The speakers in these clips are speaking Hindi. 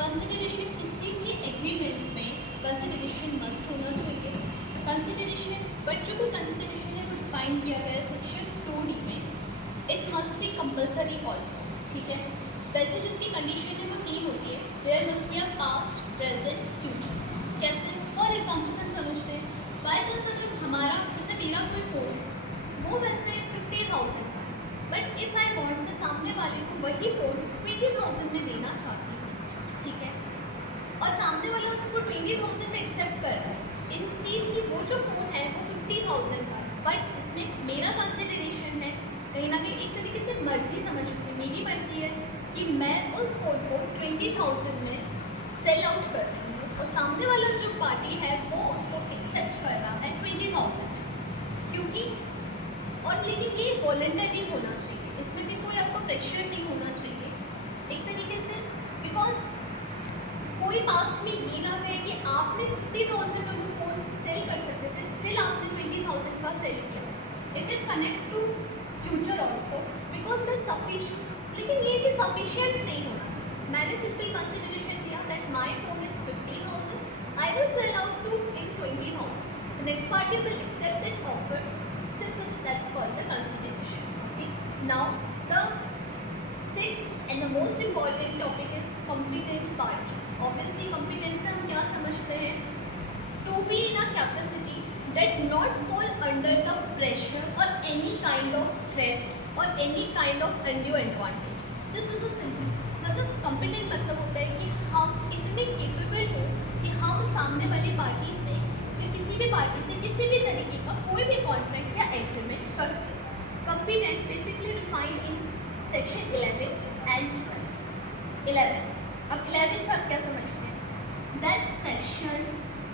कंसिडरेशन किसी भी एग्रीमेंट में कंसिडरेशन मस्ट होना चाहिए। कंसिडरेशन बट जो भी कंसिडरेशन है वो डिफाइन किया गया है सेक्शन 2D में। It must be compulsory also, ठीक है। वैसे जो इसकी कंडीशन है वो 3 होती है। There must be a past, present, future. कैसे? फॉर एग्जाम्पल हम समझते हैं, बाई चांस अगर हमारा जैसे मेरा कोई फ़ोन वो वैसे 50,000 का है, बट इफ़ आई वॉन्ट मैं सामने वाले को वही फ़ोन 20,000 में देना चाहती हूँ, ठीक है, और सामने वाला उसको 20,000 में एक्सेप्ट कर रहा है, इंस्टेड कि वो जो फ़ोन है वो 50,000 का है, बट इसमें मेरा कंसिडरेशन है कहीं ना कहीं एक तरीके से मर्जी समझ सकते, मेरी मर्जी है कि मैं उस फ़ोन को 20,000 में सेल आउट कर रही हूँ और सामने वाला जो पार्टी है वो उसको एक्सेप्ट कर रहा है 20,000 में, क्योंकि और लेकिन ये वॉलंटरी होना चाहिए, इसमें भी कोई आपको प्रेशर नहीं होना चाहिए एक तरीके से, बिकॉज कोई पास्ट में ये ना कहे कि आपने 50,000 में वो फ़ोन सेल कर सकते थे, स्टिल आपने 20,000 का सेल किया। It is connect to future also, because मैं सफिशिएंट, लेकिन ये कि सफिशिएंट नहीं होना चाहिए। मैंने सिंपल कंसिडरेशन दिया that my phone is 50,000, I will sell out to in 20,000, the next party will accept that offer, simple, that's called the consideration. Okay, now the sixth and the most important topic is competent parties. Obviously competent से हम क्या समझते हैं? To be in a capacity that not fall under the pressure or any kind of threat or any kind of undue advantage. This is a simple, मतलब competent मतलब होता है कि हम इतने capable हो कि हम सामने वाली पार्टी से या किसी भी पार्टी से किसी भी तरीके का कोई भी कॉन्ट्रैक्ट या एग्रीमेंट कर सकते हैं। Competent basically defined in section 11 and 12। 11, अब 11 से आप क्या समझते हैं? That section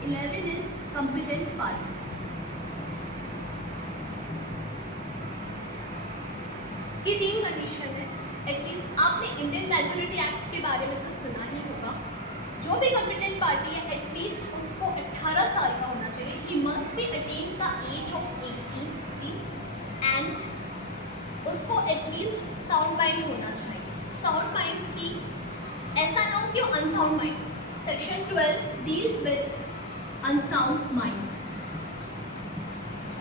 11 is competent party. इसकी 3 कंडीशन है। एटलीस्ट आपने इंडियन मैजोरिटी एक्ट के बारे में तो सुना ही होगा। जो भी कंपीटेंट पार्टी है एटलीस्ट उसको 18 साल का होना चाहिए। He must be attain the age of 18 and उसको एटलीस्ट साउंड माइंड होना चाहिए। साउंड माइंड की ऐसा ना हो कि वो unsound mind. Section 12 deals with unsound mind.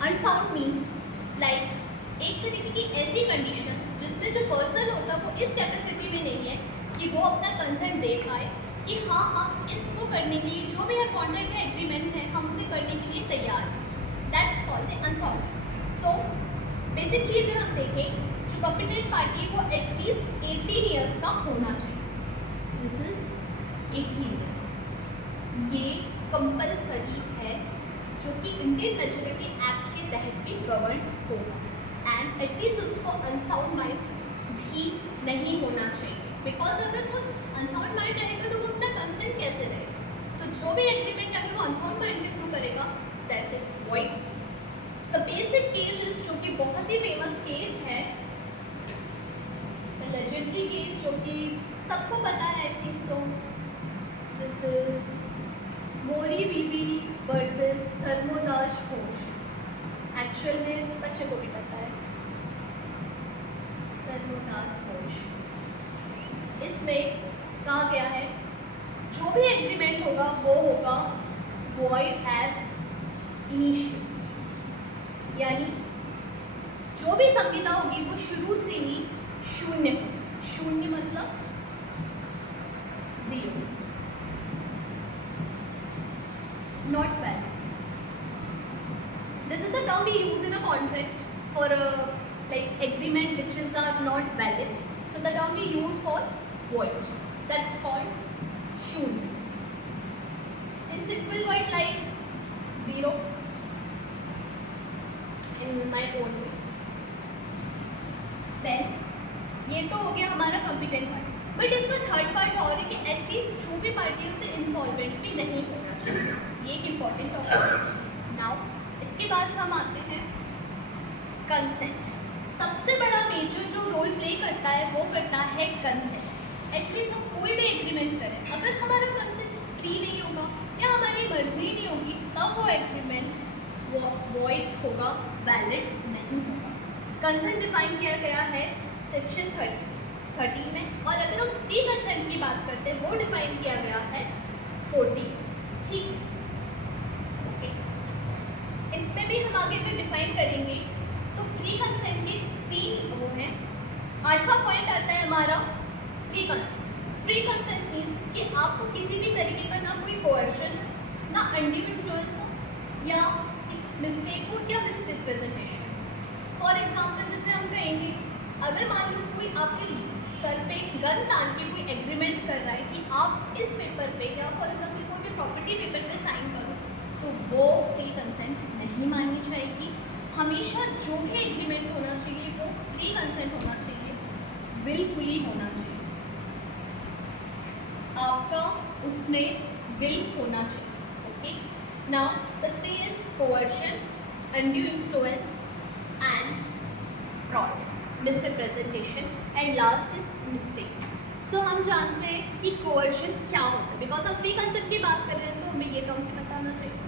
Unsound means like एक तरीके की ऐसी कंडीशन जिसमें जो पर्सन होता है वो इस कैपेसिटी में नहीं है कि वो अपना कंसेंट दे पाए कि हाँ हम इसको करने के लिए जो भी है कॉन्ट्रैक्ट या एग्रीमेंट है हम उसे करने के लिए तैयार हैं। That's called the unsound. So basically अगर हम देखें जो कॉम्पिटेंट पार्टी है वो एटलीस्ट 18 ईयर्स का होना चाहिए। This is 18 years. ये कंपलसरी है जो कि इंडियन मैच्योरिटी एक्ट के तहत भी गवर्न होगा एंड एटलीस्ट उसको अनसाउंड माइंड भी नहीं होना चाहिए, बिकॉज अगर वो अनसाउंड माइंड रहेगा तो वो अपना कंसेंट कैसे रहेगा? तो जो भी एग्रीमेंट अगर वो अनसाउंड माइंड के थ्रू करेगा that is void. The basic case is जो कि बहुत ही फेमस केस है, द लेजेंडरी केस जो कि सबको पता है, I think so. This is Mohori Bibee versus Dharmodas Ghose. Actual में बच्चे को भी पता है, धर्मोदास घोष। इसमें कहा गया है जो भी एग्रीमेंट होगा वो होगा वॉइड एब इनिशियो, यानी जो भी संविदा होगी वो शुरू से ही शून्य होगी। शून्य मतलब 0, not valid. This is the term we use in a contract for like agreement which is are not valid, so the term we use for void, that's called shunya. In simple word like 0 in my own words. Then ये तो हो गया हमारा competent पार्टी, बट इसका थर्ड पार्ट और है कि एटलीस्ट जो भी पार्टी है उसे इंसॉल्वेंट भी नहीं होना चाहिए। ये एक इम्पॉर्टेंट टॉपिक है। नाउ इसके बाद हम आते हैं कंसेंट। सबसे बड़ा मेजर जो रोल प्ले करता है वो करता है कंसेंट। एटलीस्ट हम कोई भी एग्रीमेंट करें, अगर हमारा कंसेंट फ्री नहीं होगा या हमारी मर्जी नहीं होगी तब वो एग्रीमेंट वॉइड होगा, वैलिड नहीं होगा। कंसेंट डिफाइन किया गया है सेक्शन 30। 13 में, और अगर हम फ्री कंसेंट की बात करते हैं वो डिफाइन किया गया है 14। ठीक, ओके। इसमें भी हम आगे अगर डिफाइन करेंगे तो फ्री कंसेंट के 3 वो हैं। 8वां पॉइंट आता है हमारा free consent. Free consent means कि आपको किसी भी तरीके का ना कोई कोएर्शन, ना अनड्यू इन्फ्लुएंस हो, या मिस्टेक हो, या मिसरिप्रेजेंटेशन। फॉर एग्जाम्पल जैसे हम कहेंगे, अगर मान लो कोई आपके सर पे गन तान के कोई एग्रीमेंट कर रहा है कि आप इस पेपर पे, या फॉर एग्जाम्पल कोई भी प्रॉपर्टी पेपर पे साइन करो, तो वो फ्री कंसेंट नहीं माननी चाहिए। हमेशा जो भी एग्रीमेंट होना चाहिए वो फ्री कंसेंट होना चाहिए, विलफुली होना चाहिए, आपका उसमें विल होना चाहिए। Okay, now the 3 is coercion, undue influence and fraud, misrepresentation, and last is mistake. So हम जानते हैं कि कोएर्शन क्या होता है, बिकॉज हम फ्री कंसेंट की बात कर रहे हैं तो हमें ये टर्म से बताना चाहिए।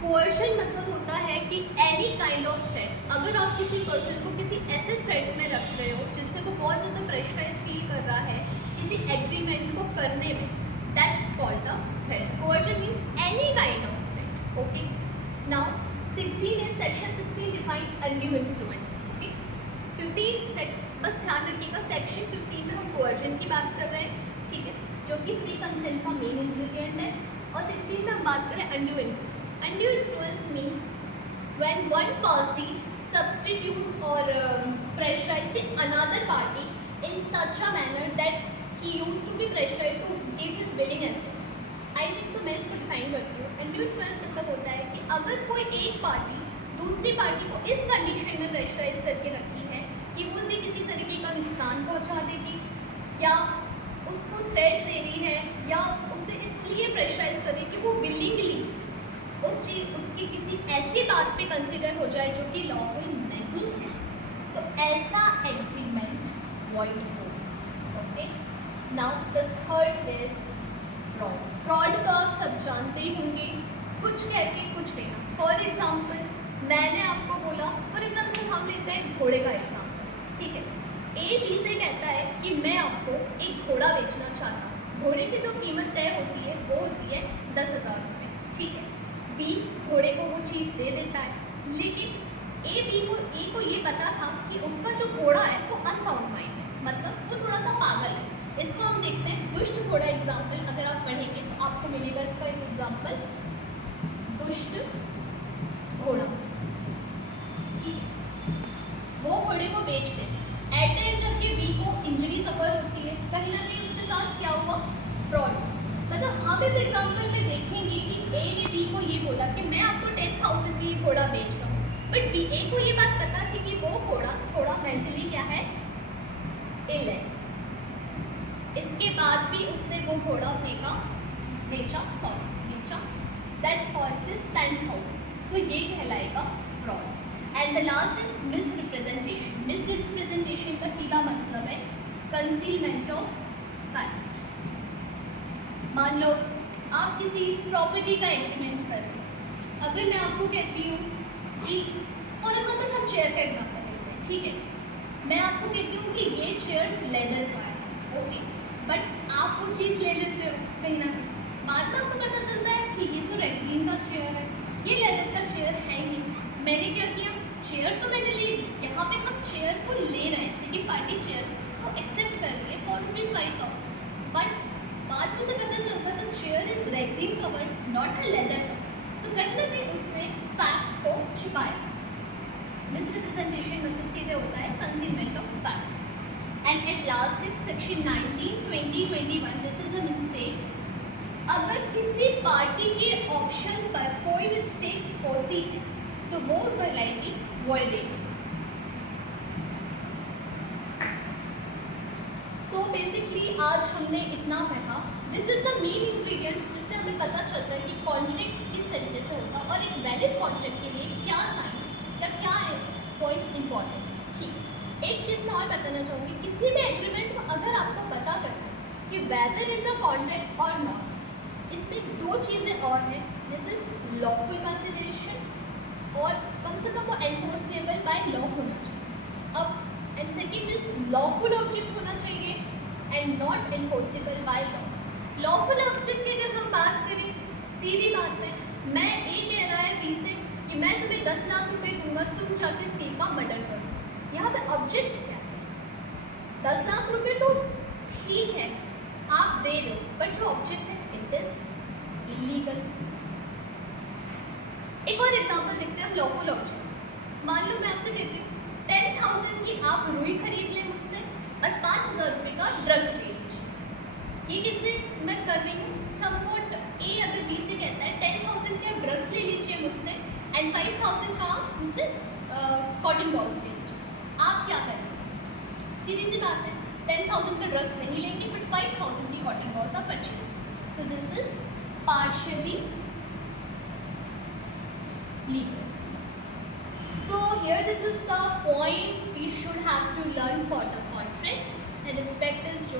कोएर्शन मतलब होता है कि एनी काइंड ऑफ थ्रेट, अगर आप किसी पर्सन को किसी ऐसे थ्रेट में रख रहे हो जिससे वो बहुत ज़्यादा प्रेशराइज फील कर रहा है किसी एग्रीमेंट को करने में, that's called a threat. Coercion means any kind of threat. Okay, now 16 is section 16 define undue influence. Okay, 15 बस ध्यान रखिएगा, सेक्शन 15 में हम कोएर्शन की बात कर रहे हैं, ठीक है, जो कि फ्री कंसेंट का मेन इंग्रेडिएंट है, और 16 में हम बात करें undue influence. Undue influence means when one party substitute or pressurize the another party in such a manner that he used to be pressured to give his willing assent. I think so मैं इसको डिफाइन करती हूँ। Undue influence मतलब होता है कि अगर कोई एक पार्टी दूसरी पार्टी को इस कंडीशन में प्रेशराइज करके रखी है कि वो उसे किसी तरीके का नुकसान पहुँचा देगी, या उसको थ्रेट दे रही है, या उसे इसलिए प्रेशराइज कर रही है कि वो विलिंगली उसकी किसी ऐसी बात पे कंसिडर हो जाए जो कि लॉफुल नहीं है, तो ऐसा एग्रीमेंट वॉइड हो। Okay, now the third is fraud. Fraud का आप सब जानते ही होंगे, कुछ कह के कुछ लेना। फॉर एग्जाम्पल मैंने आपको बोला, फॉर एग्जाम्पल हम लेते हैं घोड़े का एग्जाम्पल, ठीक है। ए बी से कहता है कि मैं आपको एक घोड़ा बेचना चाहता हूँ, घोड़े की जो कीमत तय होती है वो होती है 10,000 रुपये, ठीक है। बी घोड़े को वो चीज़ दे देता है, लेकिन ए को ये पता था कि उसका जो घोड़ा है वो अनसाउंड माइंड है, मतलब वो थोड़ा सा पागल है। इसको हम देखते हैं दुष्ट घोड़ा एग्जाम्पल, अगर आप पढ़ेंगे तो आपको मिलेगा इसका एक एग्जाम्पल, दुष्ट घोड़ा, ठीक है। वो घोड़े को बेच देते, एट एंड जाके बी को इंजरी सफर होती है, कहीं ना कहीं उसके साथ क्या हुआ, फ्रॉड। मतलब हम इस एग्जाम्पल में देखेंगे कि ए ने बी को ये बोला कि मैं आपको 10,000 में ये घोड़ा बेच रहा हूँ, बट बी ए को ये बात पता थी कि वो घोड़ा थोड़ा मेंटली क्या है, इल है। इसके बाद भी उसने वो घोड़ा बेचा, दैट्स कॉस्ट इज 10,000, तो ये कहलाएगा fraud. And the last is misrepresentation. Misrepresentation का सीधा मतलब है कंसीलमेंट ऑफ फैक्ट। मान लो आप किसी प्रॉपर्टी का एग्रीमेंट कर रहे हैं, अगर मैं आपको कहती हूँ कि फॉर एग्जाम्पल हम चेयर का एग्जाम्पल लेते हैं, ठीक है, मैं आपको कहती हूँ कि ये चेयर लेदर का है, ओके, बट आप वो चीज़ ले लेते हो कहीं ना कहीं, बाद में आपको पता चलता है कि ये तो रेक्सीन का चेयर है, ये लेदर का चेयर है ही। मैंने क्या किया, चेयर तो मैंने ले ली, यहाँ पे हम चेयर को ले रहे हैं, सेकेंड पार्टी चेयर को एक्सेप्ट कर रही है फॉर ₹5,000, बट बाद में से पता चलता तो chair is rexine covered, not a leather cover, तो कहीं ना कहीं उसने फैक्ट को छिपाया। मिसरिप्रेजेंटेशन मतलब सीधे होता है concealment of fact. And at last in section 19, 20, 21 this is a mistake. अगर किसी पार्टी के ऑप्शन पर कोई मिस्टेक होती है तो वो कहलाएगी वॉइडेड। सो बेसिकली आज हमने इतना पढ़ा, this is the main ingredients जिससे हमें पता चलता है कि कॉन्ट्रैक्ट किस तरीके से होता है और एक वैलिड कॉन्ट्रैक्ट के लिए क्या साइन या क्या पॉइंट्स इंपॉर्टेंट है। ठीक, एक चीज़ मैं और बताना चाहूँगी, किसी भी एग्रीमेंट को अगर आपको पता करना है कि वेदर इज अ कॉन्ट्रैक्ट और नॉट, इसमें दो चीज़ें और हैं, दिस इज लॉफुल कंसिडरेशन और कम से कम वो एनफोर्सेबल बाय लॉ होना चाहिए। अब and second is lawful object होना चाहिए and not enforceable by law. Lawful object की अगर हम बात करें, सीधी बात है, मैं ए कह रहा है बी से कि मैं तुम्हें 10 लाख रुपए दूंगा, तुम जाके सी का मर्डर करो। यहाँ पे ऑब्जेक्ट क्या है? 10 लाख रुपए तो ठीक है आप दे दो, बट जो ऑब्जेक्ट है इट इज इलीगल। एक और एग्जांपल देखते हैं हम लॉफुल ऑब्जेक्ट। मान लो मैं आपसे कहती हूँ 10,000 की आप रुई खरीद लें मुझसे और 5,000 रुपये का ड्रग्स ले लीजिए। ये किससे मैं कर रही हूँ? समवॉट ए अगर बी से कहता है 10,000 के आप ड्रग्स ले लीजिए मुझसे एंड 5,000 का आप मुझसे कॉटन बॉल्स ले लीजिए, आप क्या करेंगे? सीधी सी बात है, 10,000 का ड्रग्स नहीं लेंगे बट 5,000 की कॉटन बॉल्स आप परचेज करेंगे। तो this is partially legal. So here this is the point we should have to learn for the contract. And respect is